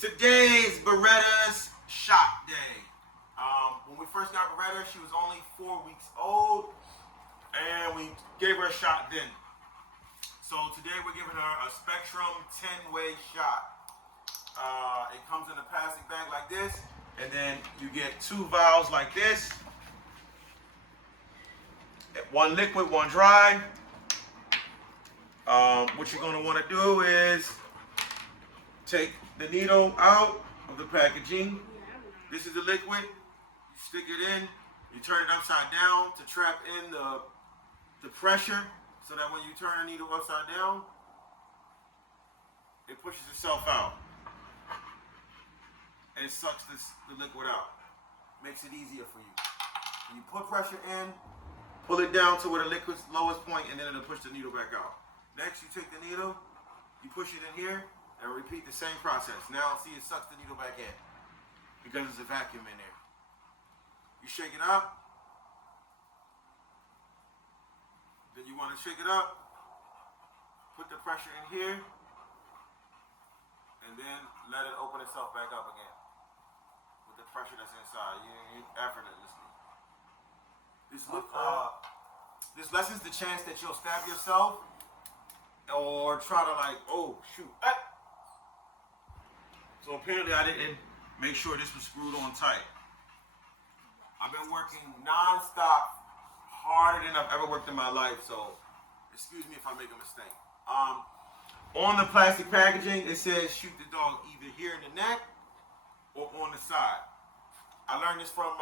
Today's Beretta's shot day. When we first got Beretta, she was only 4 weeks old, and we gave her a shot then. So today we're giving her a Spectrum 10-way shot. It comes in a plastic bag like this, and then you get 2 vials like this. 1 liquid, 1 dry. What you're going to want to do is take the needle out of the packaging. This is the liquid. You stick it in. You turn it upside down to trap in the pressure, so that when you turn the needle upside down, it pushes itself out. And it sucks the liquid out. Makes it easier for you. When you put pressure in, pull it down to where the liquid's lowest point, and then it'll push the needle back out. Next, you take the needle, you push it in here, and repeat the same process. Now, see, it sucks the needle back in because there's a vacuum in there. You shake it up. Then you want to shake it up, put the pressure in here, and then let it open itself back up again with the pressure that's inside. You effortlessly. This lessens the chance that you'll stab yourself or try to oh shoot. So apparently I didn't make sure this was screwed on tight. I've been working non-stop, harder than I've ever worked in my life, so excuse me if I make a mistake. On the plastic packaging, it says shoot the dog either here in the neck or on the side. I learned this from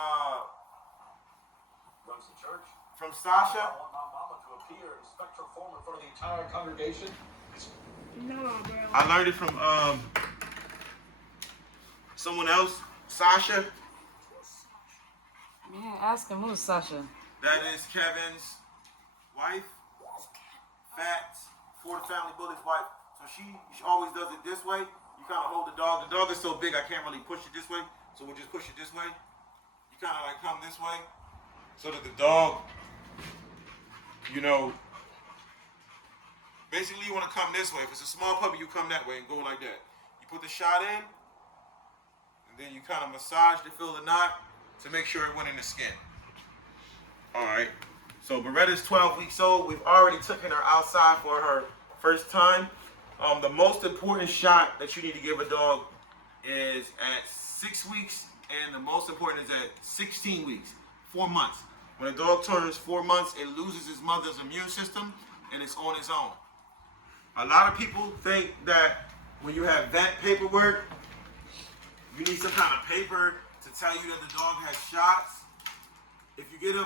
church. From Sasha. I want my mama to appear in Spectra form in front of the entire congregation. No, bro. I learned it from someone else, Sasha. Yeah, ask him who's Sasha. That is Kevin's wife. Fats, For the Family Bullet's wife. So she always does it this way. You kind of hold the dog. The dog is so big I can't really push it this way. So we'll just push it this way. You kind of come this way so that the dog, basically you want to come this way. If it's a small puppy, you come that way and go like that. You put the shot in, and then you kind of massage to fill the knot to make sure it went in the skin. All right. So Beretta's 12 weeks old. We've already taken her outside for her first time. The most important shot that you need to give a dog is at 6 weeks, and the most important is at 16 weeks, 4 months. When a dog turns 4 months, it loses its mother's immune system, and it's on its own. A lot of people think that when you have vet paperwork, you need some kind of paper to tell you that the dog has shots. If you get a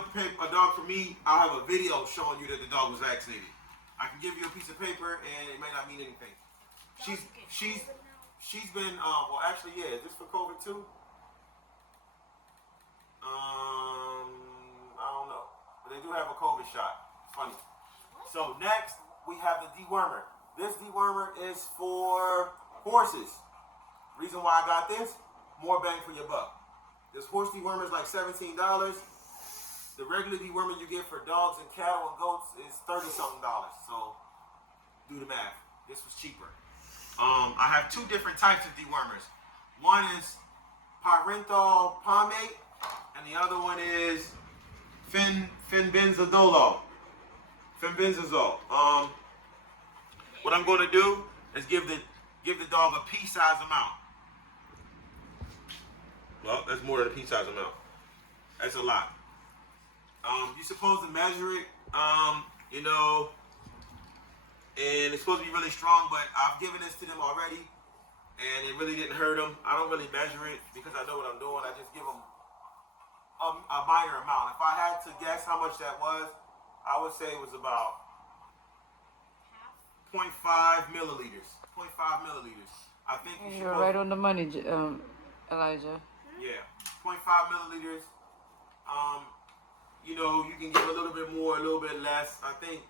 dog from me, I'll have a video showing you that the dog was vaccinated. I can give you a piece of paper, and it may not mean anything. She's been actually, yeah. Is this for COVID too? I don't know, but they do have a COVID shot. Funny. So next we have the dewormer. This dewormer is for horses. Reason why I got this: more bang for your buck. This horse dewormer is like $17. The regular dewormer you get for dogs and cattle and goats is $30-something. So do the math. This was cheaper. I have 2 different types of dewormers. One is pyrenthal pomade, and the other one is fenbenzazole. What I'm going to do is give the dog a pea-size amount. Well, that's more than a pea-size amount. That's a lot. You're supposed to measure it, and it's supposed to be really strong, but I've given this to them already, and it really didn't hurt them. I don't really measure it because I know what I'm doing. I just give them a minor amount. If I had to guess how much that was, I would say it was about 0.5 milliliters. 0.5 milliliters. I think you're right on the money, Elijah. Yeah, 0.5 milliliters. You can give a little bit more, a little bit less. I think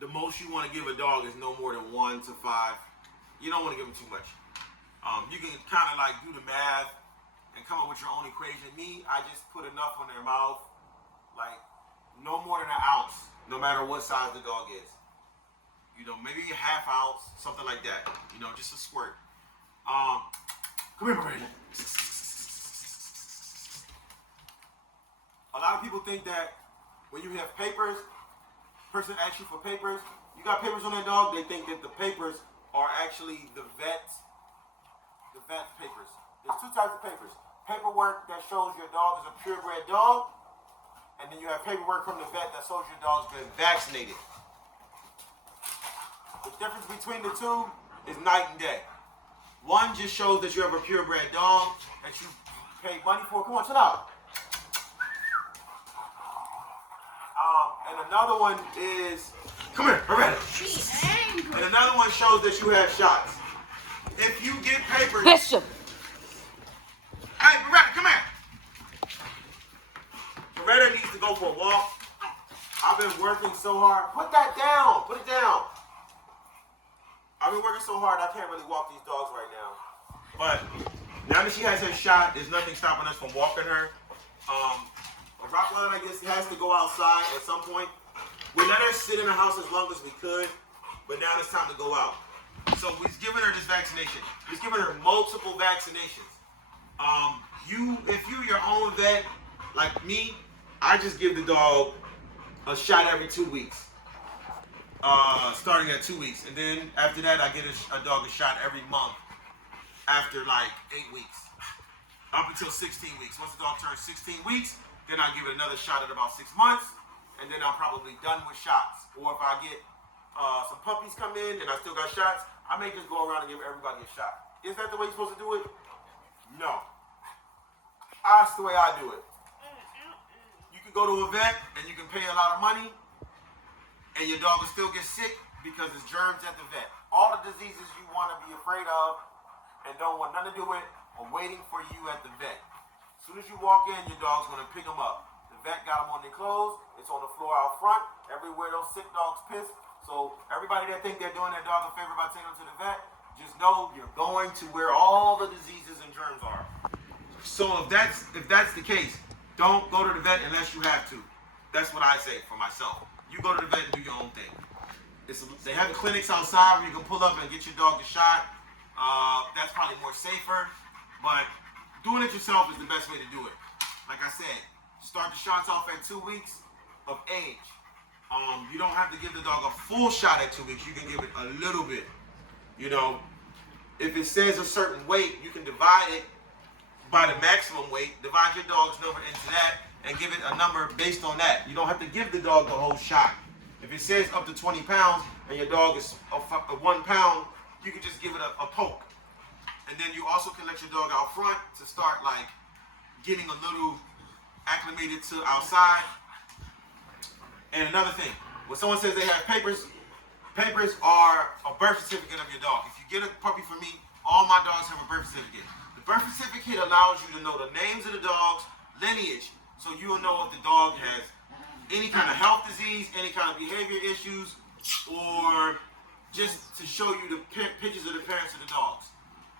the most you want to give a dog is no more than 1 to 5. You don't want to give them too much. You can kind of do the math and come up with your own equation. Me, I just put enough on their mouth, no more than an ounce, no matter what size the dog is. Maybe a half ounce, something like that. Just a squirt. Come here, Miranda. A lot of people think that when you have papers, person asks you for papers, you got papers on that dog, they think that the papers are actually the vet papers. There's two types of papers. Paperwork that shows your dog is a purebred dog, and then you have paperwork from the vet that shows your dog's been vaccinated. The difference between the two is night and day. One just shows that you have a purebred dog that you pay money for. Come on, chill out. And another one is, come here, Miranda. And another one shows that you have shots. If you get papers, Bishop. hey, Miranda, come here. Miranda needs to go for a walk. I've been working so hard. Put that down. Put it down. I've been working so hard, I can't really walk these dogs right now. But now that she has her shot, there's nothing stopping us from walking her. A Rottweiler, I guess, has to go outside at some point. We let her sit in the house as long as we could, but now it's time to go out. So we've given her this vaccination. We've given her multiple vaccinations. If you're your own vet, like me, I just give the dog a shot every 2 weeks. Starting at 2 weeks. And then after that, I get a dog a shot every month after like 8 weeks. Up until 16 weeks. Once the dog turns 16 weeks, then I give it another shot at about 6 months. And then I'm probably done with shots. Or if I get some puppies come in and I still got shots, I may just go around and give everybody a shot. Is that the way you're supposed to do it? No. That's the way I do it. You can go to a vet and you can pay a lot of money and your dog will still get sick because it's germs at the vet. All the diseases you want to be afraid of and don't want nothing to do with are waiting for you at the vet. As soon as you walk in, your dog's going to pick them up. The vet got them on their clothes. It's on the floor out front. Everywhere those sick dogs piss. So everybody that think they're doing their dog a favor by taking them to the vet, just know you're going to where all the diseases and germs are. So if that's the case, don't go to the vet unless you have to. That's what I say for myself. You go to the vet and do your own thing. They have clinics outside where you can pull up and get your dog a shot. That's probably more safer, but doing it yourself is the best way to do it. Like I said, start the shots off at 2 weeks of age. You don't have to give the dog a full shot at 2 weeks. You can give it a little bit. You know, if it says a certain weight, you can divide it by the maximum weight, divide your dog's number into that, and give it a number based on that. You don't have to give the dog the whole shot. If it says up to 20 pounds and your dog is 1 pound, you can just give it a poke. And then you also can let your dog out front to start like getting a little acclimated to outside. And another thing, when someone says they have papers, papers are a birth certificate of your dog. If you get a puppy from me, all my dogs have a birth certificate. The birth certificate allows you to know the names of the dogs, lineage, so you'll know if the dog has any kind of health disease, any kind of behavior issues, or just to show you the pictures of the parents of the dogs.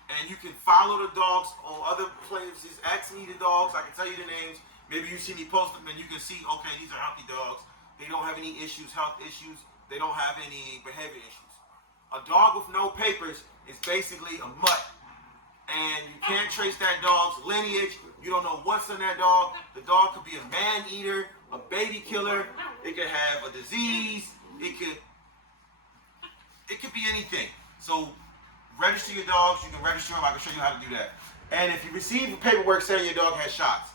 And you can follow the dogs on other places. Ask me the dogs. I can tell you the names. Maybe you see me post them and you can see, okay, these are healthy dogs. They don't have any issues, health issues. They don't have any behavior issues. A dog with no papers is basically a mutt. And you can't trace that dog's lineage. You don't know what's in that dog. The dog could be a man-eater, a baby killer. It could have a disease. It could be anything. So register your dogs. You can register them. I can show you how to do that. And if you receive paperwork saying your dog has shots,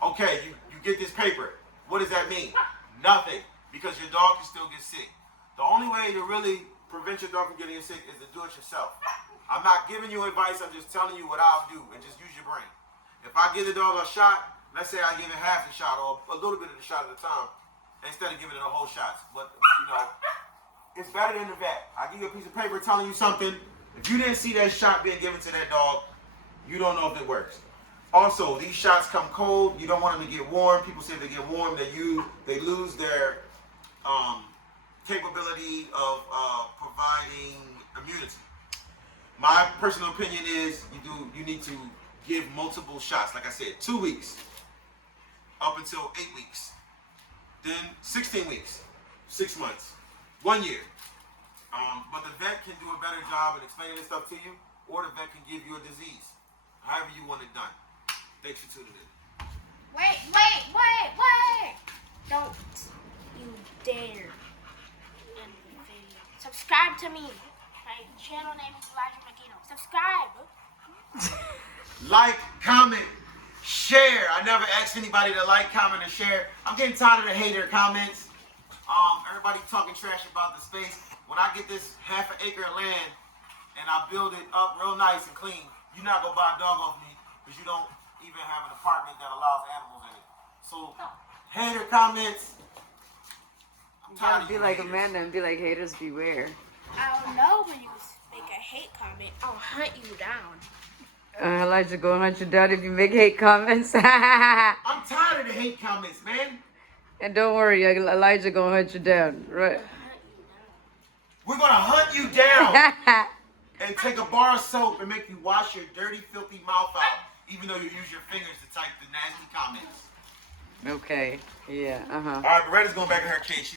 okay, you get this paper. What does that mean? Nothing, because your dog can still get sick. The only way to really prevent your dog from getting sick is to do it yourself. I'm not giving you advice, I'm just telling you what I'll do, and just use your brain. If I give the dog a shot, let's say I give it half the shot or a little bit of the shot at a time, instead of giving it a whole shot. But, you know, it's better than the vet. I give you a piece of paper telling you something. If you didn't see that shot being given to that dog, you don't know if it works. Also, these shots come cold. You don't want them to get warm. People say if they get warm, they lose their capability of providing immunity. My personal opinion is you need to give multiple shots. Like I said, 2 weeks up until 8 weeks, then 16 weeks, 6 months, 1 year. But the vet can do a better job in explaining this stuff to you, or the vet can give you a disease. However you want it done. Thanks for tuning in. Wait. Don't you dare end the video. Subscribe to me. My channel name is Elijah McGino. Subscribe. Like, comment, share. I never asked anybody to like, comment, or share. I'm getting tired of the hater comments. Everybody talking trash about the space. When I get this half an acre of land and I build it up real nice and clean, you're not gonna buy a dog off me because you don't even have an apartment that allows animals in it. So, hater comments. I'm You tired gotta of be you like haters. Amanda and be like, haters beware. I don't know when you make a hate comment. I'll hunt you down. Elijah gonna hunt you down if you make hate comments. I'm tired of the hate comments, man. And don't worry, Elijah gonna hunt you down. Right. We're gonna hunt you down and take a bar of soap and make you wash your dirty, filthy mouth out, even though you use your fingers to type the nasty comments. Okay. Yeah. All right, Beretta's going back in her cage.